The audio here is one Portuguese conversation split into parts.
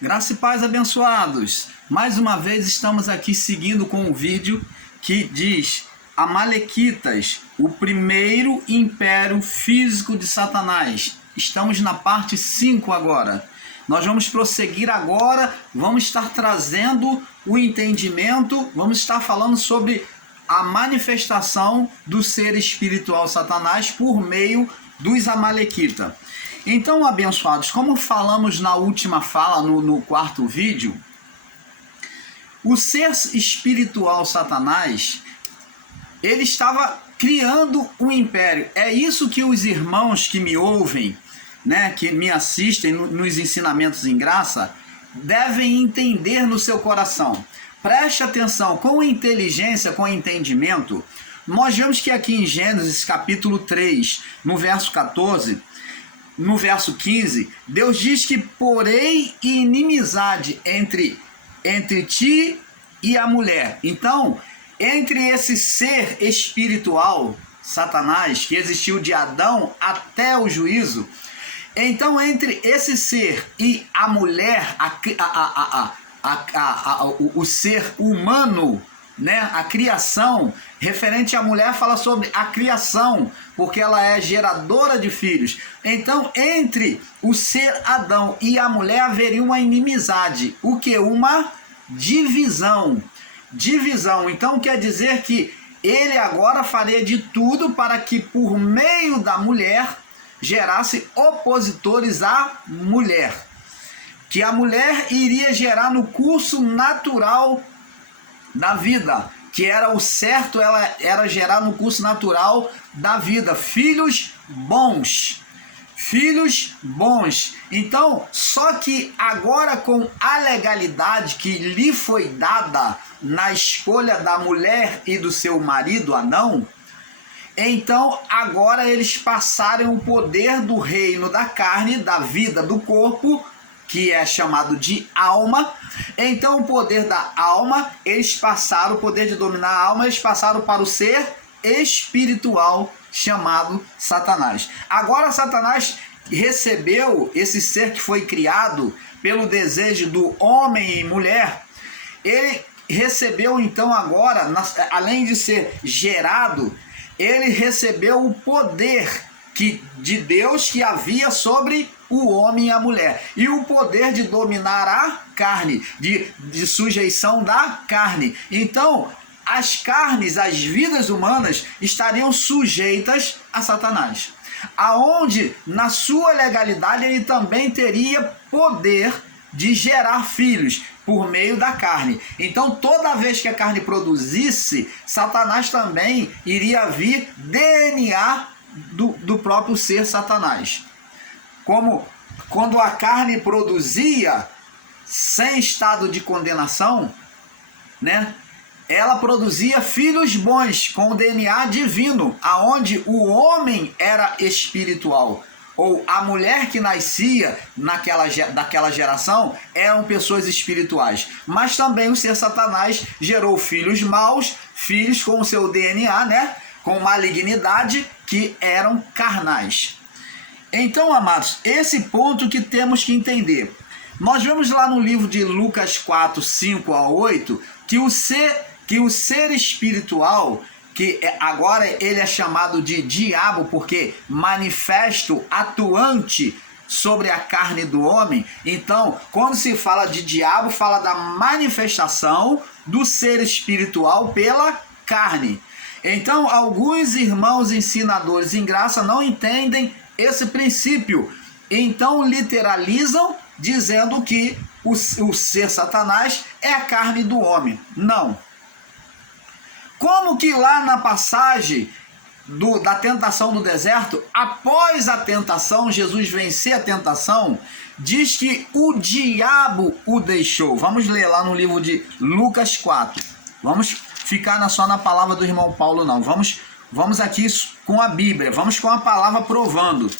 Graça e paz, abençoados. Mais uma vez estamos aqui seguindo com um vídeo que diz Amalequitas, o primeiro império físico de Satanás. Estamos na parte 5 agora. Nós vamos prosseguir agora, vamos estar trazendo o entendimento, vamos estar falando sobre a manifestação do ser espiritual Satanás por meio dos Amalequitas. Então, abençoados, como falamos na última fala, no quarto vídeo, o ser espiritual Satanás, ele estava criando um império. É isso que os irmãos que me ouvem, né, que me assistem nos ensinamentos em graça, devem entender no seu coração. Preste atenção, com inteligência, com entendimento, nós vemos que aqui em Gênesis capítulo 3, no verso 14... no verso 15, Deus diz que porém inimizade entre ti e a mulher. Então, entre esse ser espiritual, Satanás, que existiu de Adão até o juízo, então entre esse ser e a mulher, o ser humano, né, a criação, referente à mulher fala sobre a criação, porque ela é geradora de filhos. Então, entre o ser Adão e a mulher haveria uma inimizade. O que? Uma divisão. Divisão. Então, quer dizer que ele agora faria de tudo para que por meio da mulher gerasse opositores à mulher. Que a mulher iria gerar no curso natural da vida, que era o certo, ela era gerar no curso natural da vida, filhos bons. Filhos bons. Então, só que agora com a legalidade que lhe foi dada na escolha da mulher e do seu marido Adão, então agora eles passaram o poder do reino da carne, da vida, do corpo, que é chamado de alma. Então o poder da alma, eles passaram, o poder de dominar a alma, eles passaram para o ser espiritual chamado Satanás. Agora Satanás recebeu esse ser que foi criado pelo desejo do homem e mulher. Ele recebeu então agora, além de ser gerado, ele recebeu o poder de Deus que havia sobre o homem e a mulher, e o poder de dominar a carne, de sujeição da carne. Então, as carnes, as vidas humanas estariam sujeitas a Satanás, aonde na sua legalidade ele também teria poder de gerar filhos por meio da carne. Então, toda vez que a carne produzisse, Satanás também iria vir DNA do próprio ser Satanás. Como quando a carne produzia sem estado de condenação, né? Ela produzia filhos bons com o DNA divino, aonde o homem era espiritual, ou a mulher que nascia daquela geração eram pessoas espirituais. Mas também o ser Satanás gerou filhos maus, filhos com o seu DNA, né? Com malignidade, que eram carnais. Então, amados, esse ponto que temos que entender. Nós vemos lá no livro de Lucas 4, 5 a 8, que o ser espiritual, que agora ele é chamado de diabo, porque manifesto, atuante sobre a carne do homem. Então, quando se fala de diabo, fala da manifestação do ser espiritual pela carne. Então, alguns irmãos ensinadores em graça não entendem esse princípio, então literalizam dizendo que o ser Satanás é a carne do homem. Não. Como que lá na passagem da tentação do deserto, após a tentação, Jesus vencer a tentação, diz que o diabo o deixou. Vamos ler lá no livro de Lucas 4. Vamos ficar só na palavra do irmão Paulo, não. Vamos aqui com a Bíblia, vamos com a palavra provando.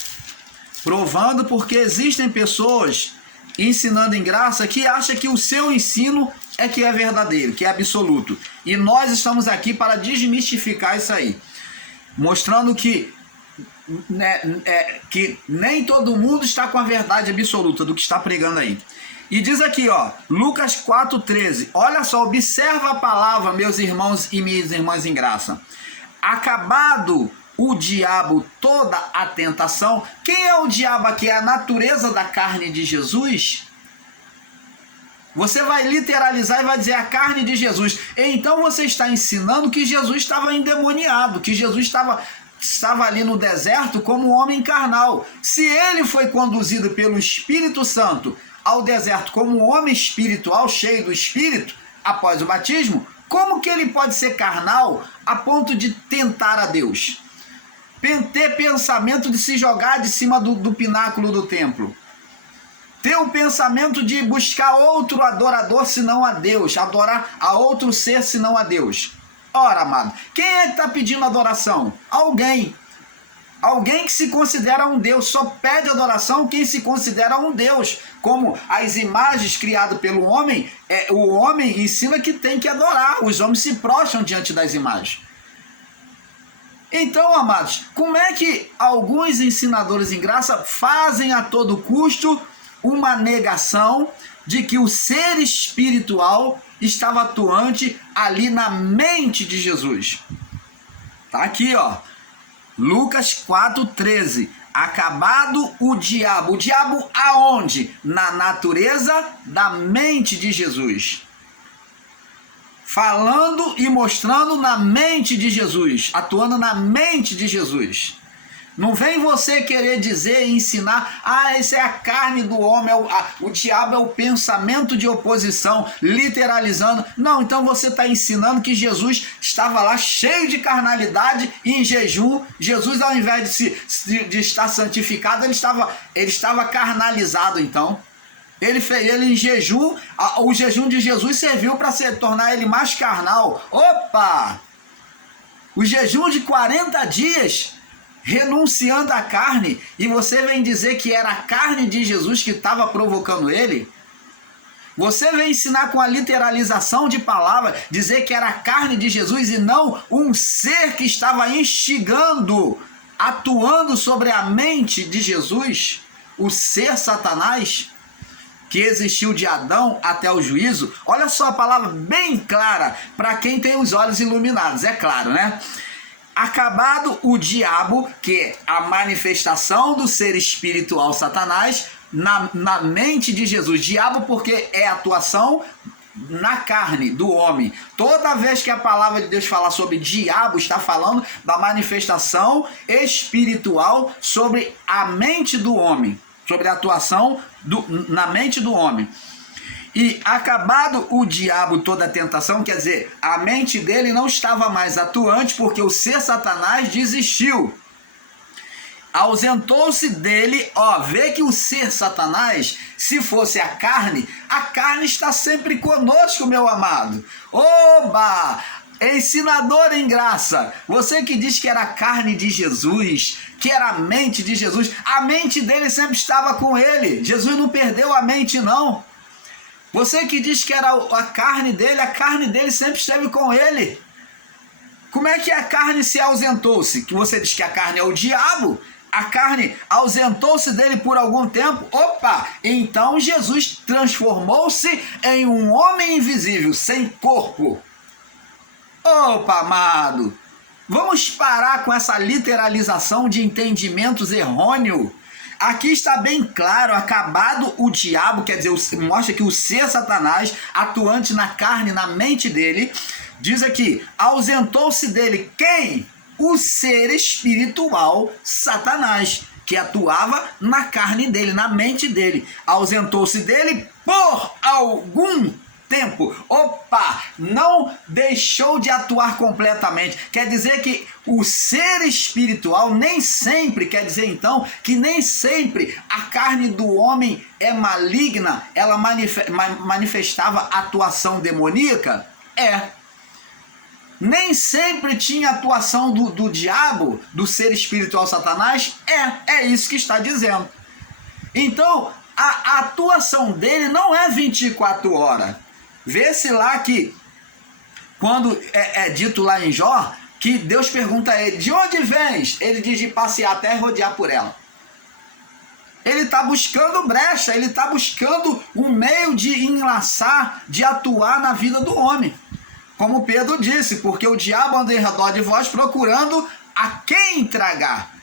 Provando, porque existem pessoas ensinando em graça que acham que o seu ensino é que é verdadeiro, que é absoluto. E nós estamos aqui para desmistificar isso aí. Mostrando que nem todo mundo está com a verdade absoluta do que está pregando aí. E diz aqui, ó, Lucas 4,13. Olha só, observa a palavra, meus irmãos e minhas irmãs em graça. Acabado o diabo toda a tentação. Quem é o diabo aqui? É a natureza da carne de Jesus? Você vai literalizar e vai dizer a carne de Jesus. Então você está ensinando que Jesus estava endemoniado, que Jesus estava ali no deserto como um homem carnal. Se ele foi conduzido pelo Espírito Santo ao deserto como um homem espiritual, cheio do Espírito, após o batismo, como que ele pode ser carnal a ponto de tentar a Deus? Ter pensamento de se jogar de cima do pináculo do templo. Ter o pensamento de buscar outro adorador senão a Deus, adorar a outro ser senão a Deus. Ora, amado, quem é que está pedindo adoração? Alguém. Alguém que se considera um Deus. Só pede adoração quem se considera um Deus. Como as imagens criadas pelo homem, o homem ensina que tem que adorar. Os homens se prostram diante das imagens. Então, amados, como é que alguns ensinadores em graça fazem a todo custo uma negação de que o ser espiritual estava atuante ali na mente de Jesus? Tá aqui, ó, Lucas 4,13. Acabado o diabo. O diabo aonde? Na natureza da mente de Jesus. Falando e mostrando na mente de Jesus, atuando na mente de Jesus. Não vem você querer dizer e ensinar, essa é a carne do homem, o diabo é o pensamento de oposição, literalizando. Não, então você está ensinando que Jesus estava lá cheio de carnalidade e em jejum. Jesus, ao invés de estar santificado, ele estava carnalizado, então. Ele em jejum, o jejum de Jesus serviu para tornar ele mais carnal. Opa! O jejum de 40 dias, renunciando à carne, e você vem dizer que era a carne de Jesus que estava provocando ele? Você vem ensinar com a literalização de palavra, dizer que era a carne de Jesus e não um ser que estava instigando, atuando sobre a mente de Jesus, o ser Satanás, que existiu de Adão até o juízo. Olha só a palavra bem clara para quem tem os olhos iluminados, é claro, né? Acabado o diabo, que é a manifestação do ser espiritual Satanás na mente de Jesus. Diabo porque é atuação na carne do homem. Toda vez que a palavra de Deus fala sobre diabo, está falando da manifestação espiritual sobre a mente do homem, sobre a atuação na mente do homem. E acabado o diabo toda a tentação, quer dizer, a mente dele não estava mais atuante porque o ser Satanás desistiu. Ausentou-se dele, vê que o ser Satanás, se fosse a carne está sempre conosco, meu amado. Oba! Ensinador em graça, você que diz que era a carne de Jesus, que era a mente de Jesus, a mente dele sempre estava com ele. Jesus não perdeu a mente, não. Você que diz que era a carne dele sempre esteve com ele. Como é que a carne se ausentou-se? Que você diz que a carne é o diabo, a carne ausentou-se dele por algum tempo. Opa! Então Jesus transformou-se em um homem invisível, sem corpo. Opa, amado! Vamos parar com essa literalização de entendimentos errôneos. Aqui está bem claro, acabado o diabo, quer dizer, mostra que o ser Satanás, atuante na carne, na mente dele, diz aqui, ausentou-se dele quem? O ser espiritual Satanás, que atuava na carne dele, na mente dele. Ausentou-se dele por algum tempo. Opa! Não deixou de atuar completamente. Quer dizer que o ser espiritual nem sempre, quer dizer então que nem sempre a carne do homem é maligna, ela manifestava atuação demoníaca? Nem sempre tinha atuação do diabo, do ser espiritual Satanás? É isso que está dizendo. Então, a atuação dele não é 24 horas. Vê-se lá que, quando é dito lá em Jó, que Deus pergunta a ele, de onde vens? Ele diz de passear a terra e rodear por ela. ele está buscando brecha, ele está buscando um meio de enlaçar, de atuar na vida do homem. Como Pedro disse, porque o diabo anda em redor de vós procurando a quem tragar.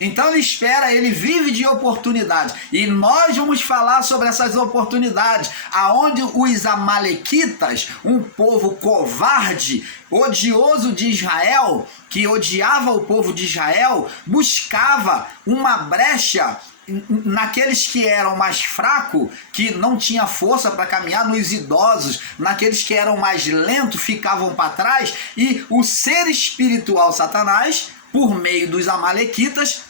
Então ele espera, ele vive de oportunidades. E nós vamos falar sobre essas oportunidades, aonde os amalequitas, um povo covarde, odioso de Israel, que odiava o povo de Israel, buscava uma brecha naqueles que eram mais fracos, que não tinha força para caminhar, nos idosos, naqueles que eram mais lentos, ficavam para trás, e o ser espiritual Satanás, por meio dos amalequitas,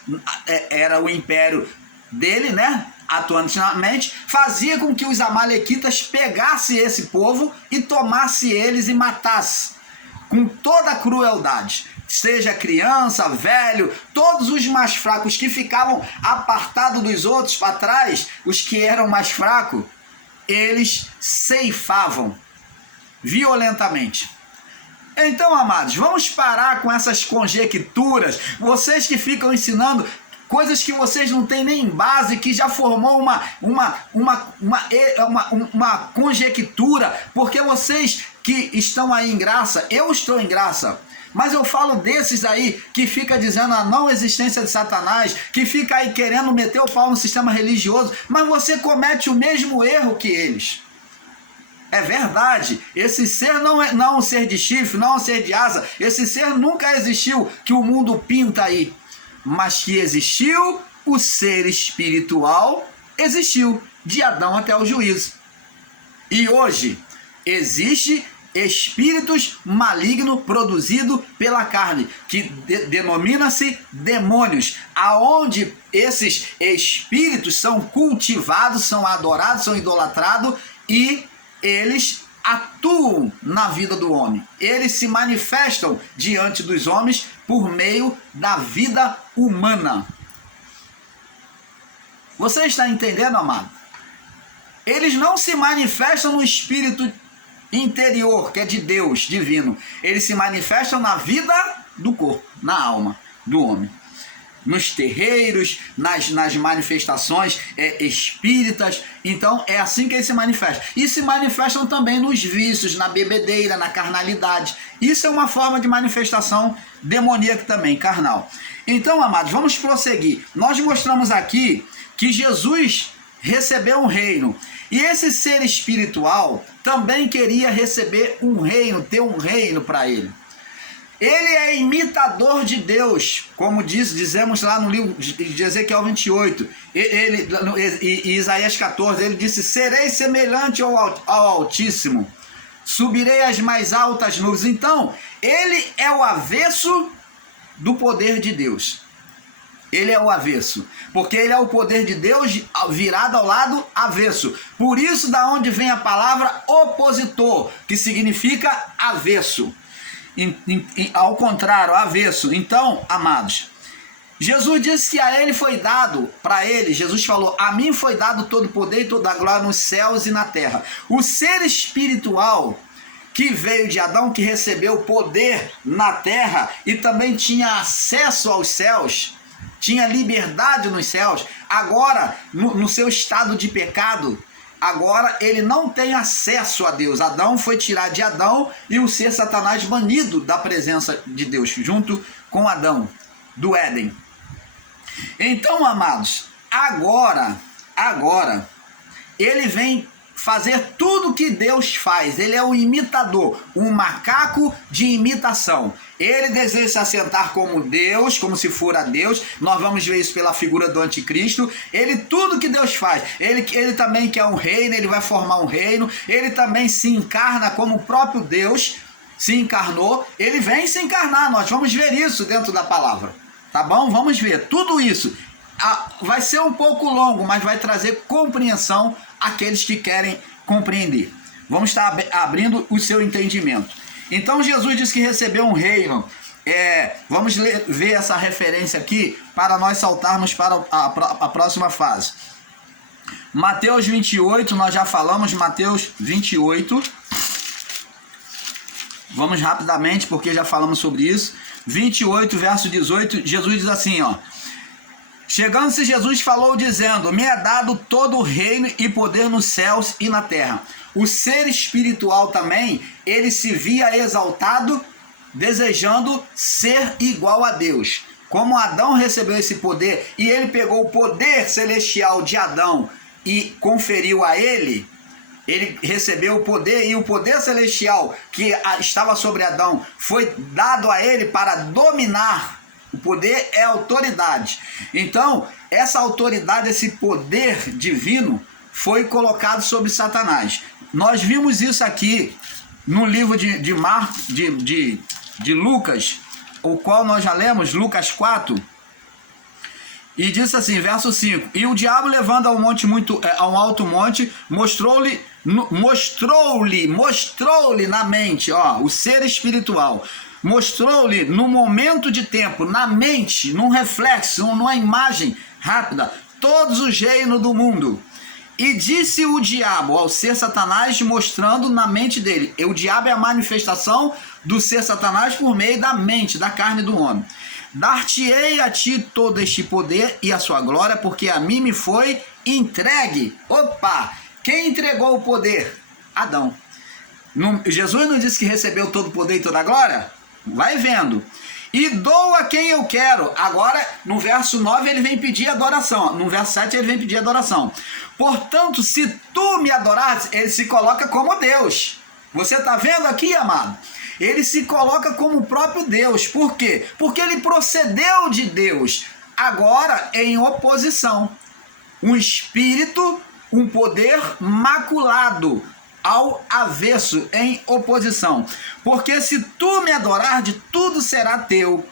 era o império dele, né, atualmente, fazia com que os amalequitas pegassem esse povo e tomasse eles e matasse, com toda a crueldade. Seja criança, velho, todos os mais fracos que ficavam apartados dos outros para trás, os que eram mais fracos, eles ceifavam violentamente. Então, amados, vamos parar com essas conjecturas. Vocês que ficam ensinando coisas que vocês não têm nem base, que já formou uma conjectura, porque vocês que estão aí em graça, eu estou em graça, mas eu falo desses aí que fica dizendo a não existência de Satanás, que fica aí querendo meter o pau no sistema religioso, mas você comete o mesmo erro que eles. É verdade, esse ser não é um ser de chifre, não é um ser de asa, esse ser nunca existiu, que o mundo pinta aí, mas que existiu, o ser espiritual existiu, de Adão até o juízo. E hoje existe espíritos malignos produzidos pela carne, que denomina-se demônios, aonde esses espíritos são cultivados, são adorados, são idolatrados e eles atuam na vida do homem. Eles se manifestam diante dos homens por meio da vida humana. Você está entendendo, amado? Eles não se manifestam no espírito interior, que é de Deus, divino. Eles se manifestam na vida do corpo, na alma do homem. Nos terreiros, nas manifestações espíritas. Então é assim que eles se manifestam. E se manifestam também nos vícios, na bebedeira, na carnalidade. Isso é uma forma de manifestação demoníaca também, carnal. Então, amados, vamos prosseguir. Nós mostramos aqui que Jesus recebeu um reino. E esse ser espiritual também queria receber um reino, ter um reino para ele. Ele é imitador de Deus, como dizemos lá no livro de Ezequiel 28, e Isaías 14, ele disse: serei semelhante ao Altíssimo, subirei às mais altas nuvens. Então, ele é o avesso do poder de Deus. Ele é o avesso, porque ele é o poder de Deus virado ao lado avesso. Por isso, da onde vem a palavra opositor, que significa avesso. Ao contrário, avesso. Então, amados, Jesus disse que a ele foi dado, para ele, Jesus falou: a mim foi dado todo o poder e toda a glória nos céus e na terra. O ser espiritual que veio de Adão, que recebeu poder na terra e também tinha acesso aos céus, tinha liberdade nos céus, agora, no seu estado de pecado, agora ele não tem acesso a Deus. Adão foi tirado de Adão e o ser Satanás banido da presença de Deus, junto com Adão, do Éden. Então, amados, agora, ele vem fazer tudo que Deus faz. Ele é um imitador, um macaco de imitação. Ele deseja se assentar como Deus, como se for a Deus. Nós vamos ver isso pela figura do anticristo. Ele, tudo que Deus faz, ele também quer um reino, ele vai formar um reino. Ele também se encarna como o próprio Deus se encarnou. Ele vem se encarnar, nós vamos ver isso dentro da palavra, tá bom? Vamos ver tudo isso. Vai ser um pouco longo, mas vai trazer compreensão àqueles que querem compreender. Vamos estar abrindo o seu entendimento. Então Jesus disse que recebeu um reino. Vamos ver essa referência aqui para nós saltarmos para a próxima fase. Mateus 28, nós já falamos, Mateus 28. Vamos rapidamente, porque já falamos sobre isso. 28, verso 18, Jesus diz assim, ó: Chegando-se Jesus falou dizendo: me é dado todo o reino e poder nos céus e na terra. O ser espiritual também, ele se via exaltado, desejando ser igual a Deus. Como Adão recebeu esse poder e ele pegou o poder celestial de Adão e conferiu a ele, ele recebeu o poder, e o poder celestial que estava sobre Adão foi dado a ele para dominar. O poder é autoridade. Então, essa autoridade, esse poder divino foi colocado sobre Satanás. Nós vimos isso aqui no livro de Lucas, o qual nós já lemos, Lucas 4, e diz assim, verso 5: e o diabo, levando a um alto monte, mostrou-lhe na mente, o ser espiritual, mostrou-lhe no momento de tempo, na mente, num reflexo, numa imagem rápida, todos os reinos do mundo. E disse o diabo ao ser Satanás, mostrando na mente dele. E o diabo é a manifestação do ser Satanás por meio da mente, da carne do homem. Dar-te-ei a ti todo este poder e a sua glória, porque a mim me foi entregue. Opa! Quem entregou o poder? Adão. Jesus não disse que recebeu todo o poder e toda a glória? Vai vendo. E dou a quem eu quero. Agora, no verso 9, ele vem pedir adoração. No verso 7, ele vem pedir adoração. Portanto, se tu me adorares, ele se coloca como Deus. Você está vendo aqui, amado? Ele se coloca como o próprio Deus. Por quê? Porque ele procedeu de Deus. Agora, em oposição. Um espírito, um poder maculado, ao avesso, em oposição. Porque se tu me adorar, de tudo será teu.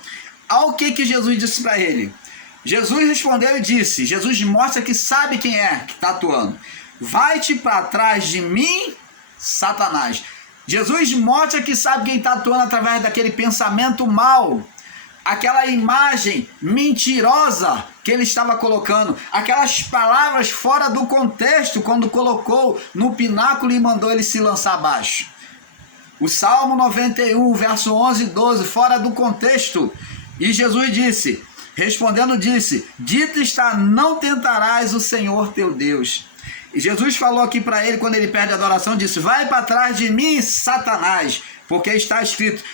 Ao que Jesus disse para ele? Jesus respondeu e disse, Jesus mostra que sabe quem é que está atuando. Vai-te para trás de mim, Satanás. Jesus mostra que sabe quem está atuando através daquele pensamento mau, aquela imagem mentirosa que ele estava colocando, aquelas palavras fora do contexto, quando colocou no pináculo e mandou ele se lançar abaixo. O Salmo 91, verso 11 e 12, fora do contexto. E Jesus disse, respondendo disse, dito está, não tentarás o Senhor teu Deus. E Jesus falou aqui para ele, quando ele perde a adoração, disse, vai para trás de mim, Satanás, porque está escrito,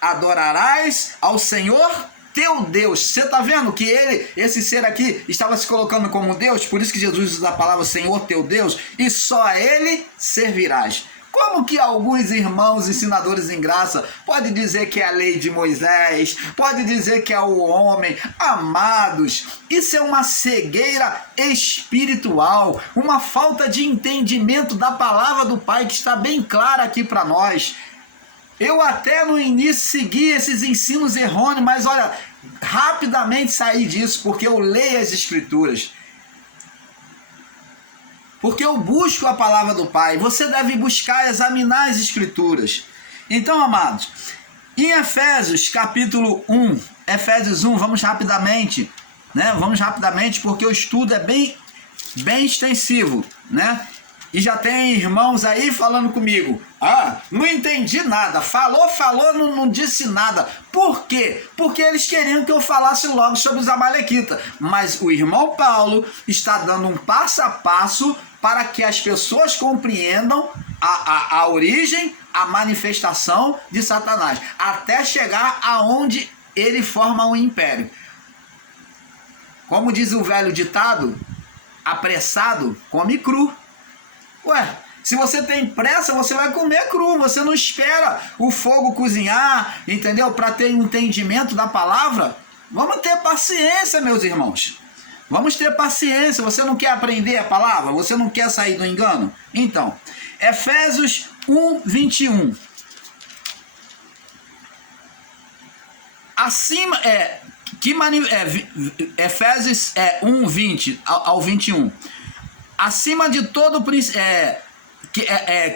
adorarás ao Senhor teu Deus. Você está vendo que esse ser aqui, estava se colocando como Deus? Por isso que Jesus usa a palavra Senhor teu Deus, e só a ele servirás. Como que alguns irmãos ensinadores em graça podem dizer que é a lei de Moisés, pode dizer que é o homem? Amados, isso é uma cegueira espiritual, uma falta de entendimento da palavra do Pai, que está bem clara aqui para nós. Eu até no início segui esses ensinos errôneos, mas olha, rapidamente saí disso, porque eu leio as Escrituras. Porque eu busco a palavra do Pai. Você deve buscar, examinar as Escrituras. Então, amados, em Efésios capítulo 1, Efésios 1, vamos rapidamente, né? Vamos rapidamente, porque o estudo é bem extensivo, né? E já tem irmãos aí falando comigo, não entendi nada, falou, não disse nada. Por quê? Porque eles queriam que eu falasse logo sobre os amalequitas. Mas o irmão Paulo está dando um passo a passo para que as pessoas compreendam a origem, a manifestação de Satanás, até chegar aonde ele forma um império. Como diz o velho ditado, apressado come cru. Ué, se você tem pressa, você vai comer cru, você não espera o fogo cozinhar, entendeu? Para ter entendimento da palavra. Vamos ter paciência, meus irmãos. Vamos ter paciência. Você não quer aprender a palavra? Você não quer sair do engano? Então, Efésios 1, 21. Efésios 1, 20 ao 21. Acima de todo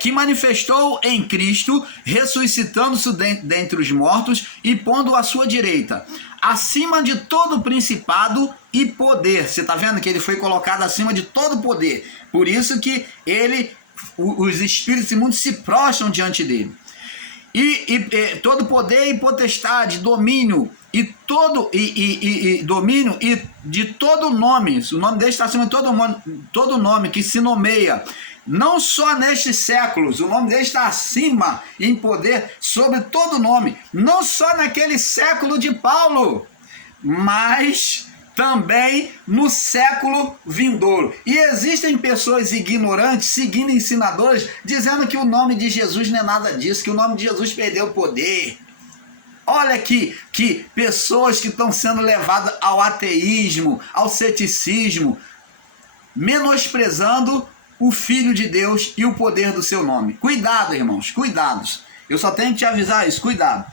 que manifestou em Cristo, ressuscitando-se dentre os mortos e pondo à sua direita, acima de todo principado e poder. Você está vendo que ele foi colocado acima de todo poder. Por isso que os espíritos imundos se prostram diante dele. todo poder e potestade, domínio domínio e de todo nome, o nome dele está acima de todo nome que se nomeia, não só nestes séculos, o nome dele está acima em poder sobre todo nome, não só naquele século de Paulo, mas também no século vindouro. E existem pessoas ignorantes, seguindo ensinadores, dizendo que o nome de Jesus não é nada disso, que o nome de Jesus perdeu o poder. Olha que pessoas que estão sendo levadas ao ateísmo, ao ceticismo, menosprezando o Filho de Deus e o poder do seu nome. Cuidado, irmãos, cuidados. Eu só tenho que te avisar isso, cuidado.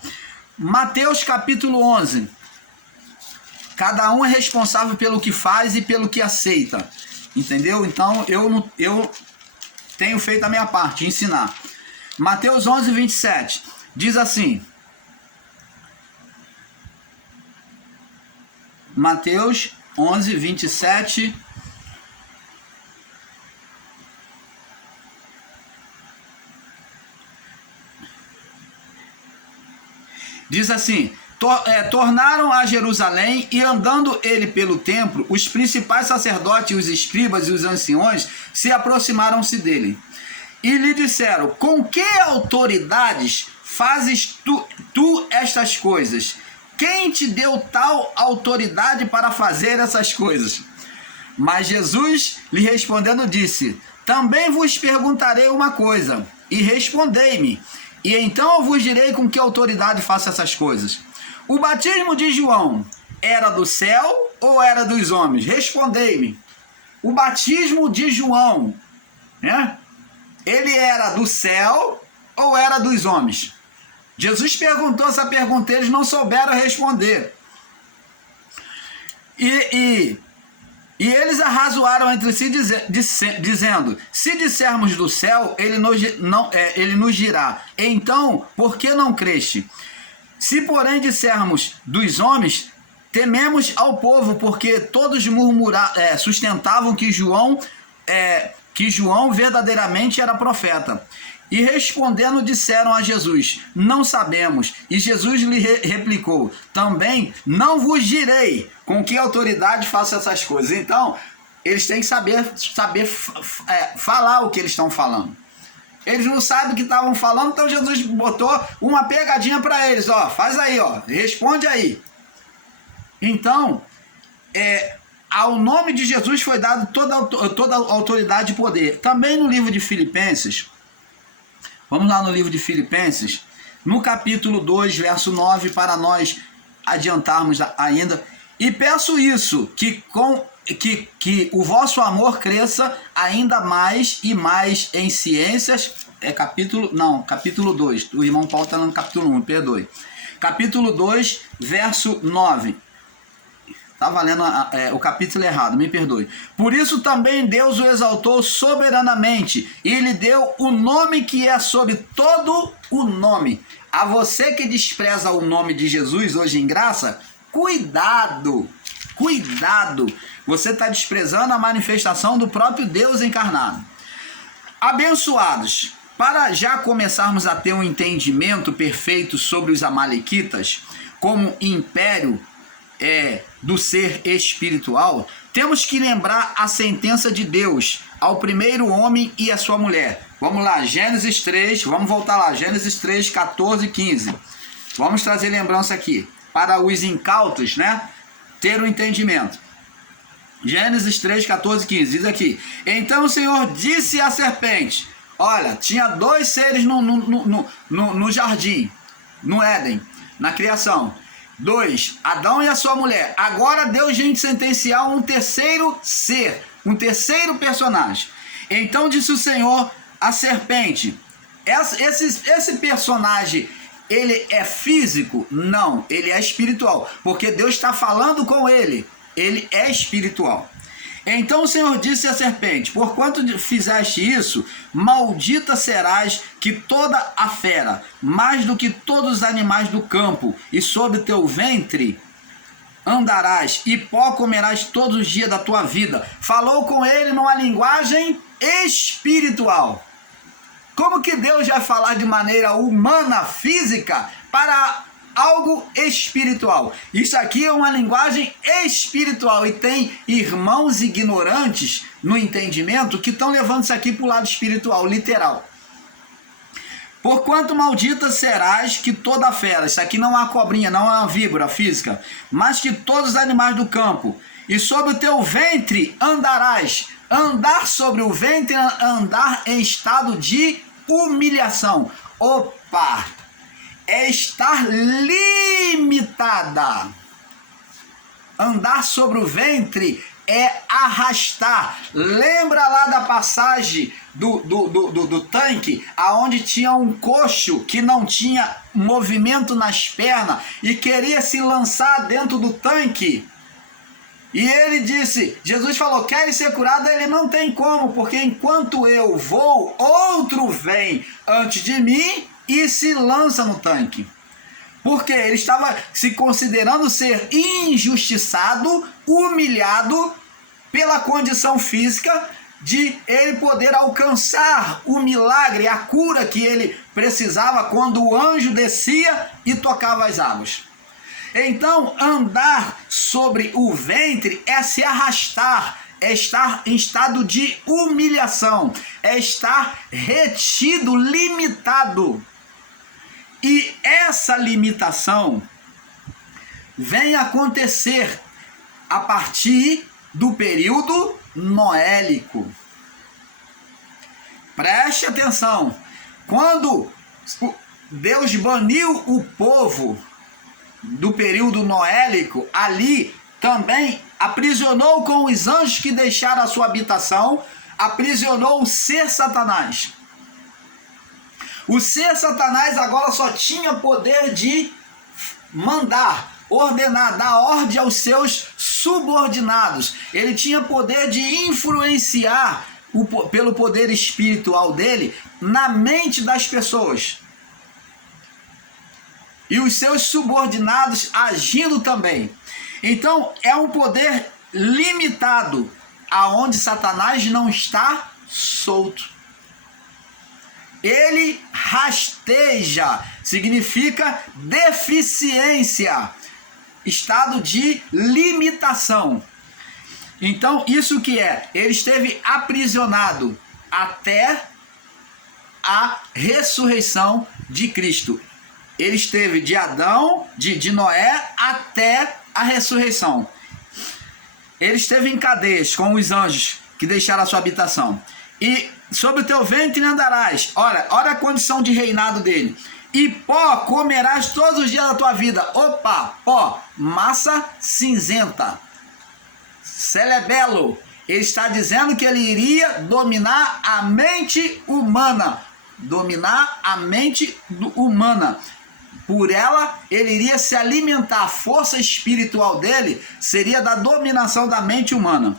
Mateus capítulo 11. Cada um é responsável pelo que faz e pelo que aceita. Entendeu? Então, eu tenho feito a minha parte, ensinar. Mateus 11, 27. Diz assim. Mateus 11, 27. Diz assim: tornaram a Jerusalém, e andando ele pelo templo, os principais sacerdotes, os escribas e os anciões se aproximaram-se dele. E lhe disseram: com que autoridades fazes tu estas coisas? Quem te deu tal autoridade para fazer essas coisas? Mas Jesus, lhe respondendo, disse: também vos perguntarei uma coisa, e respondei-me, e então eu vos direi com que autoridade faço essas coisas. O batismo de João era do céu ou era dos homens? Respondei-me. O batismo de João, né? Ele era do céu ou era dos homens? Jesus perguntou essa pergunta, eles não souberam responder. E eles arrazoaram entre si, dizendo: se dissermos do céu, ele nos dirá: então, por que não creste? Se, porém, dissermos dos homens, tememos ao povo, porque todos sustentavam que João verdadeiramente era profeta. E respondendo, disseram a Jesus: não sabemos. E Jesus lhe replicou: também não vos direi com que autoridade faço essas coisas. Então, eles têm que saber falar o que eles estão falando. Eles não sabem o que estavam falando, então Jesus botou uma pegadinha para eles: ó, faz aí, ó, responde aí. Então, ao nome de Jesus foi dado toda a autoridade e poder. Também no livro de Filipenses, vamos lá no livro de Filipenses, no capítulo 2, verso 9, para nós adiantarmos ainda. E peço isso, que o vosso amor cresça ainda mais e mais em ciências. Capítulo 2. O irmão Paulo está no capítulo 1, perdoe. Capítulo 2, verso 9. Estava lendo o capítulo errado, me perdoe. Por isso também Deus o exaltou soberanamente e lhe deu o nome que é sobre todo o nome. A você que despreza o nome de Jesus hoje em graça, cuidado, cuidado. Você está desprezando a manifestação do próprio Deus encarnado. Abençoados, para já começarmos a ter um entendimento perfeito sobre os amalequitas como império do ser espiritual, temos que lembrar a sentença de Deus ao primeiro homem e a sua mulher. Vamos lá, Gênesis 3, vamos voltar lá, Gênesis 3, 14 e 15. Vamos trazer lembrança aqui, para os incautos, né, ter um entendimento. Gênesis 3, 14 e 15, diz aqui: então o Senhor disse à serpente, olha, tinha dois seres no jardim, no Éden, na criação. 2, Adão e a sua mulher. Agora Deus vem sentenciar um terceiro ser, um terceiro personagem. Então disse o Senhor à serpente: esse personagem, ele é físico? Não, ele é espiritual, porque Deus está falando com ele é espiritual. Então o Senhor disse à serpente: porquanto fizeste isso, maldita serás que toda a fera, mais do que todos os animais do campo, e sobre teu ventre andarás, e pó comerás todos os dias da tua vida. Falou com ele numa linguagem espiritual. Como que Deus vai falar de maneira humana, física, para algo espiritual? Isso aqui é uma linguagem espiritual, e tem irmãos ignorantes no entendimento que estão levando isso aqui para o lado espiritual, literal. Porquanto maldita serás que toda fera, isso aqui não é uma cobrinha, não é uma víbora física, mas que todos os animais do campo, e sobre o teu ventre andarás. Andar sobre o ventre, andar em estado de humilhação. Opa! É estar limitada. Andar sobre o ventre é arrastar. Lembra lá da passagem do tanque, aonde tinha um coxo que não tinha movimento nas pernas e queria se lançar dentro do tanque? E ele disse, Jesus falou, quer ser curado? Ele não tem como, porque enquanto eu vou, outro vem antes de mim e se lança no tanque. Porque ele estava se considerando ser injustiçado, humilhado pela condição física de ele poder alcançar o milagre, a cura que ele precisava quando o anjo descia e tocava as águas. Então, andar sobre o ventre é se arrastar, é estar em estado de humilhação, é estar retido, limitado. E essa limitação vem acontecer a partir do período noélico. Preste atenção, quando Deus baniu o povo do período noélico, ali também aprisionou com os anjos que deixaram a sua habitação, aprisionou o ser Satanás. O ser Satanás agora só tinha poder de mandar, ordenar, dar ordem aos seus subordinados. Ele tinha poder de influenciar pelo poder espiritual dele na mente das pessoas. E os seus subordinados agindo também. Então é um poder limitado, aonde Satanás não está solto. Ele rasteja, significa deficiência, estado de limitação. Então isso que é? Ele esteve aprisionado até a ressurreição de Cristo. Ele esteve de Adão, de Noé, até a ressurreição. Ele esteve em cadeias com os anjos que deixaram a sua habitação. E sobre o teu ventre andarás. Olha a condição de reinado dele. E pó comerás todos os dias da tua vida. Opa, pó, massa cinzenta. Cerebelo. Ele está dizendo que ele iria dominar a mente humana. Dominar a mente humana. Por ela, ele iria se alimentar. A força espiritual dele seria da dominação da mente humana.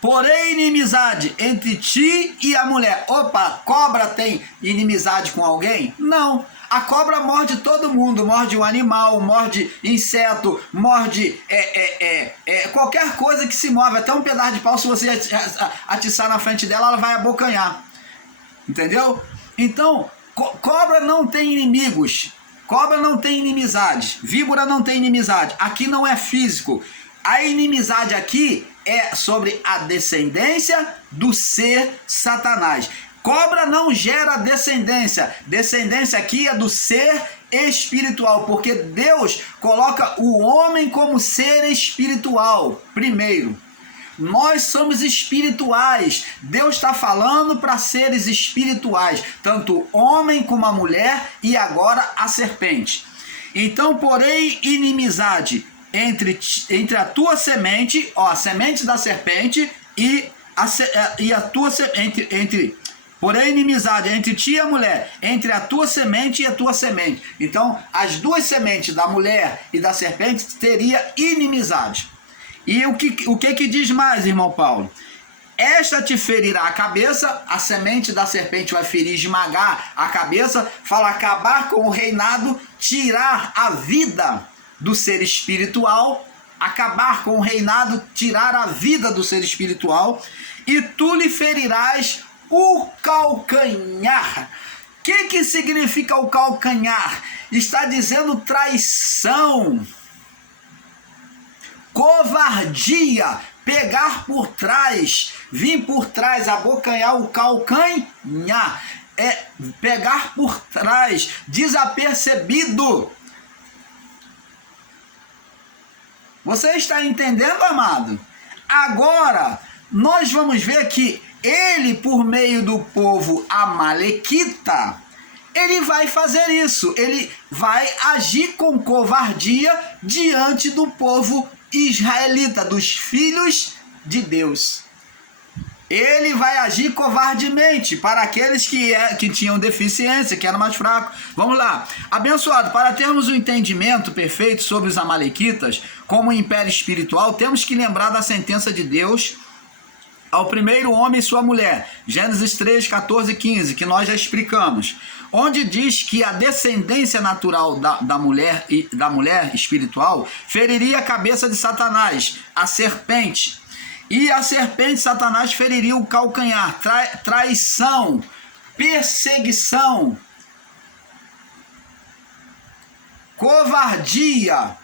Porém, inimizade entre ti e a mulher. Opa, cobra tem inimizade com alguém? Não. A cobra morde todo mundo. Morde um animal, morde inseto, morde qualquer coisa que se move. Até um pedaço de pau, se você atiçar na frente dela, ela vai abocanhar. Entendeu? Então, cobra não tem inimigos. Cobra não tem inimizade. Víbora não tem inimizade. Aqui não é físico. A inimizade aqui é sobre a descendência do ser Satanás. Cobra não gera descendência. Descendência aqui é do ser espiritual, porque Deus coloca o homem como ser espiritual primeiro. Nós somos espirituais. Deus está falando para seres espirituais, tanto o homem como a mulher e agora a serpente. Então, porém, inimizade entre a tua semente, a semente da serpente e a tua semente, porém inimizade entre ti e a mulher, entre a tua semente e a tua semente. Então, as duas sementes da mulher e da serpente teria inimizade. E o que diz mais, irmão Paulo? Esta te ferirá a cabeça, a semente da serpente vai ferir, esmagar a cabeça, fala acabar com o reinado, tirar a vida do ser espiritual, acabar com o reinado, tirar a vida do ser espiritual, e tu lhe ferirás O calcanhar. O que significa o calcanhar? Está dizendo traição, covardia, pegar por trás, vir por trás, abocanhar o calcanhar. É pegar por trás, desapercebido. Você está entendendo, amado? Agora, nós vamos ver que ele, por meio do povo amalequita, ele vai fazer isso. Ele vai agir com covardia diante do povo israelita, dos filhos de Deus. Ele vai agir covardemente para aqueles que tinham deficiência, que eram mais fracos. Vamos lá. Abençoado, para termos um entendimento perfeito sobre os amalequitas, como um império espiritual, temos que lembrar da sentença de Deus ao primeiro homem e sua mulher. Gênesis 3, 14 e 15, que nós já explicamos. Onde diz que a descendência natural da mulher espiritual feriria a cabeça de Satanás, a serpente. E a serpente, Satanás, feriria o calcanhar, traição, perseguição, covardia.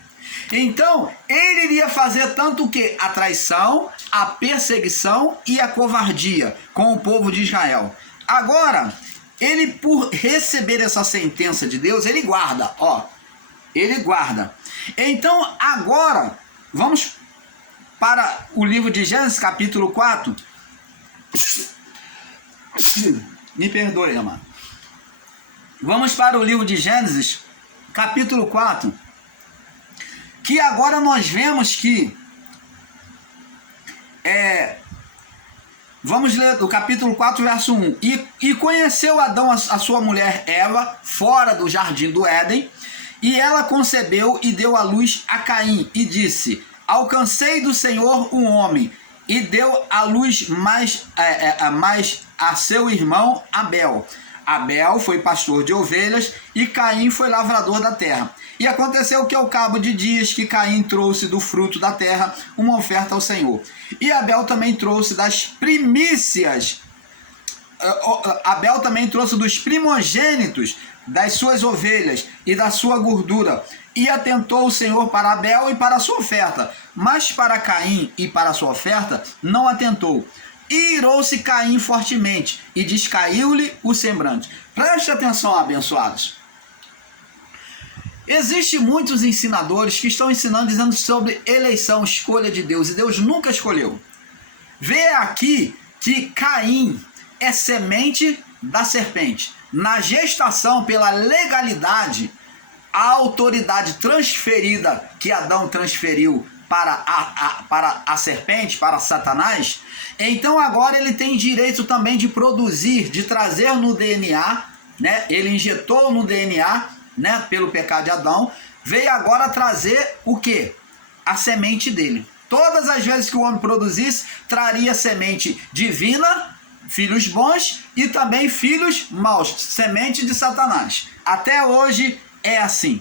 Então, ele iria fazer tanto o que? A traição, a perseguição e a covardia com o povo de Israel. Agora, ele, por receber essa sentença de Deus, ele guarda, ele guarda. Então, agora, vamos para o livro de Gênesis, capítulo 4. Me perdoe, amado. Vamos para o livro de Gênesis, capítulo 4. Que agora nós vemos que... Vamos ler o capítulo 4, verso 1. E conheceu Adão a sua mulher Eva, fora do jardim do Éden, e ela concebeu e deu à luz a Caim, e disse... Alcancei do Senhor um homem, e deu à luz mais a seu irmão Abel. Abel foi pastor de ovelhas, e Caim foi lavrador da terra. E aconteceu que ao cabo de dias que Caim trouxe do fruto da terra uma oferta ao Senhor. E Abel também trouxe das primícias, Abel também trouxe dos primogênitos das suas ovelhas e da sua gordura. E atentou o Senhor para Abel e para a sua oferta, mas para Caim e para a sua oferta não atentou. E irou-se Caim fortemente, e descaiu-lhe o semblante. Preste atenção, abençoados. Existem muitos ensinadores que estão ensinando, dizendo sobre eleição, escolha de Deus, e Deus nunca escolheu. Vê aqui que Caim é semente da serpente. Na gestação, pela legalidade, a autoridade transferida que Adão transferiu para a serpente, para Satanás, então agora ele tem direito também de produzir, de trazer no DNA, né? Ele injetou no DNA, né? Pelo pecado de Adão, veio agora trazer o quê? A semente dele. Todas as vezes que o homem produzisse, traria semente divina, filhos bons, e também filhos maus, semente de Satanás. Até hoje é assim.